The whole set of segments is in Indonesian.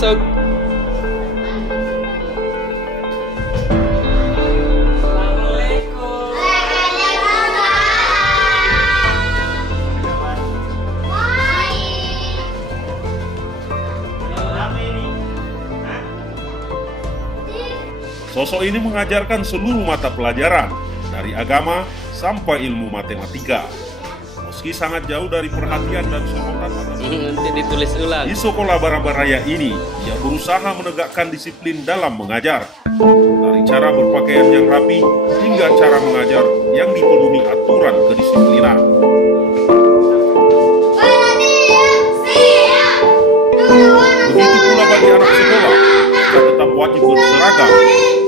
masuk. Sosok ini mengajarkan seluruh mata pelajaran, dari agama sampai ilmu matematika. Meski sangat jauh dari perhatian dan sorotan mata Nanti ditulis ulang. di sekolah Barabaraya ini, ia berusaha menegakkan disiplin dalam mengajar. Dari cara berpakaian yang rapi hingga cara mengajar yang dipenuhi aturan kedisiplinan. Begitu pula bagi anak sekolah, mereka tetap wajib berseragam.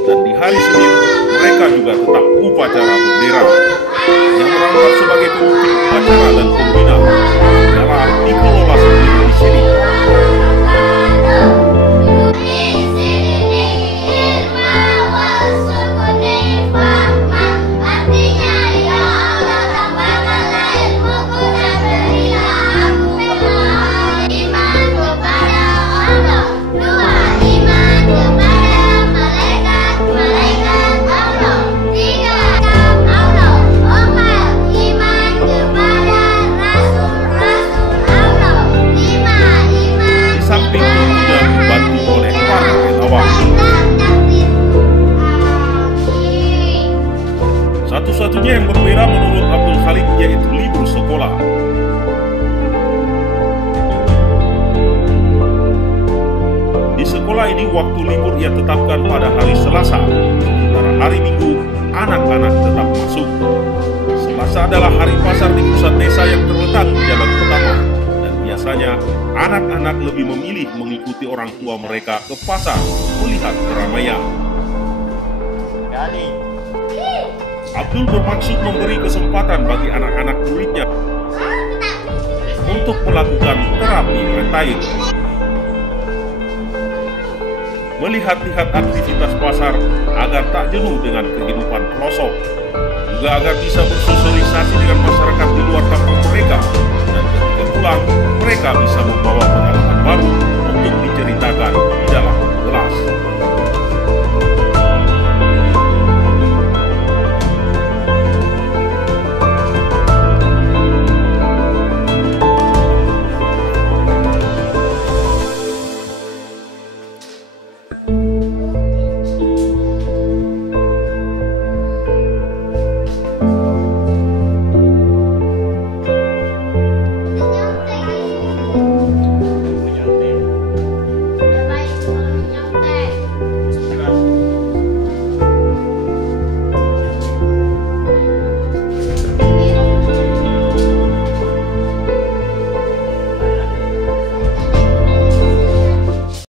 Dan di hari Senin, mereka juga tetap upacara bendera. Yang merangkap sebagai pemimpin upacara dan pembina adalah dikelola sendiri di sini. Satu-satunya yang berbeda menurut Abdul Khalid yaitu libur sekolah. Di sekolah ini waktu libur ia tetapkan pada hari Selasa. Sementara hari Minggu, anak-anak tetap masuk. Selasa adalah hari pasar di pusat desa yang terletak di jalan utama. Dan biasanya, anak-anak lebih memilih mengikuti orang tua mereka ke pasar melihat keramaian. Abdul bermaksud memberi kesempatan bagi anak-anak muridnya untuk melakukan terapi retail. Melihat-lihat aktivitas pasar agar tak jenuh dengan kehidupan pelosok, juga agar bisa bersosialisasi dengan masyarakat di luar kampung mereka, dan ketika pulang mereka bisa membawa pengalaman baru.